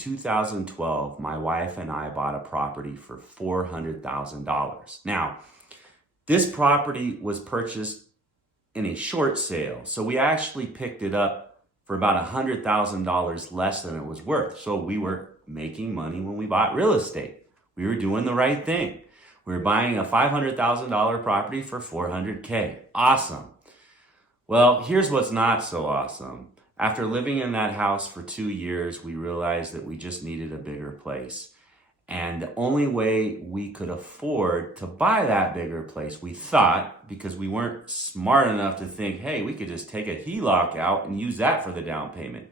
2012, my wife and I bought a property for $400,000. Now, this property was purchased in a short sale. So we actually picked it up for about $100,000 less than it was worth. So we were making money when we bought real estate. We were doing the right thing. We were buying a $500,000 property for $400K. Awesome. Well, here's what's not so awesome. After living in that house for 2 years, we realized that we just needed a bigger place. And the only way we could afford to buy that bigger place, we thought, because we weren't smart enough to think, hey, we could just take a HELOC out and use that for the down payment.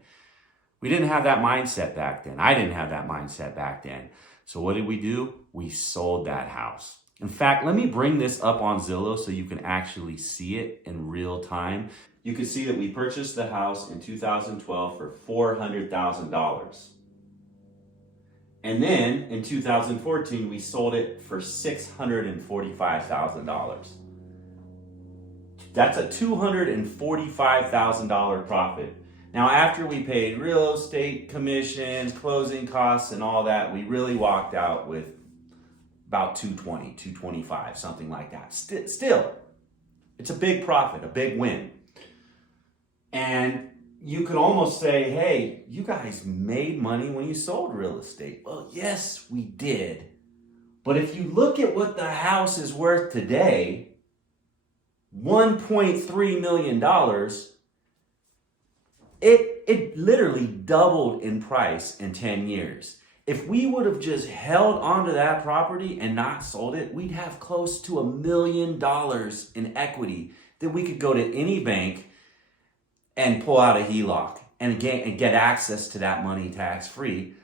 We didn't have that mindset back then. I didn't have that mindset back then. So what did we do? We sold that house. In fact, let me bring this up on Zillow so you can actually see it in real time. You can see that we purchased the house in 2012 for $400,000. And then in 2014, we sold it for $645,000. That's a $245,000 profit. Now, after we paid real estate commissions, closing costs, and all that, we really walked out with about 220, 225, something like that. Still, it's a big profit, a big win. And you could almost say, hey, you guys made money when you sold real estate. Well, yes, we did. But if you look at what the house is worth today, $1.3 million, it literally doubled in price in 10 years. If we would have just held onto that property and not sold it, we'd have close to $1 million in equity that we could go to any bank and pull out a HELOC and get access to that money tax-free.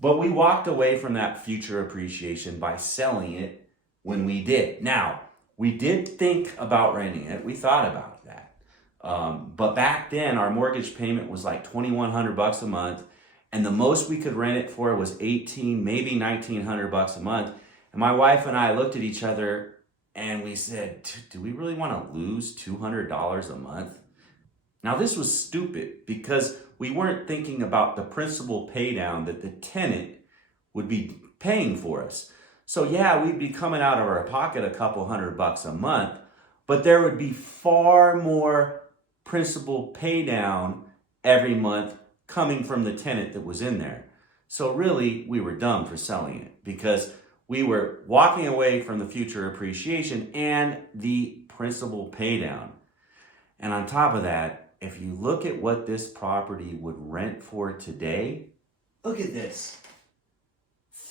But we walked away from that future appreciation by selling it when we did. Now, we did think about renting it. We thought about that. But back then, our mortgage payment was like $2,100 a month. And the most we could rent it for was $1,800, maybe $1,900 a month. And my wife and I looked at each other and we said, do we really want to lose $200 a month? Now, this was stupid because we weren't thinking about the principal pay down that the tenant would be paying for us. So yeah, we'd be coming out of our pocket a couple $100 a month, but there would be far more principal pay down every month coming from the tenant that was in there. So really, we were dumb for selling it because we were walking away from the future appreciation and the principal pay down. And on top of that, if you look at what this property would rent for today, look at this.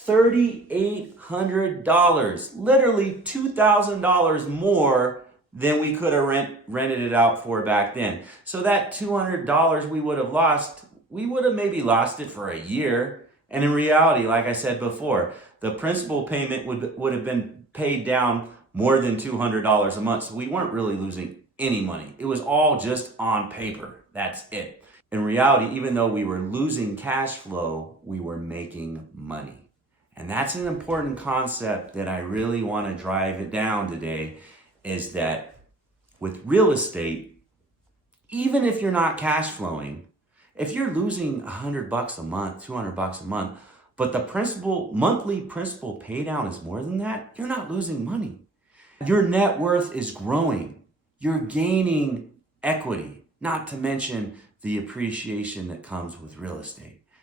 $3,800, literally $2,000 more than we could have rented it out for back then. So that $200 we would have lost, we would have maybe lost it for a year. And in reality, like I said before, the principal payment would have been paid down more than $200 a month. So we weren't really losing any money. It was all just on paper. That's it. In reality, even though we were losing cash flow, we were making money. And that's an important concept that I really want to drive it down today, is that with real estate, even if you're not cash flowing, if you're losing $100 a month, $200 a month, but the monthly principal pay down is more than that, you're not losing money. Your net worth is growing. You're gaining equity, not to mention the appreciation that comes with real estate.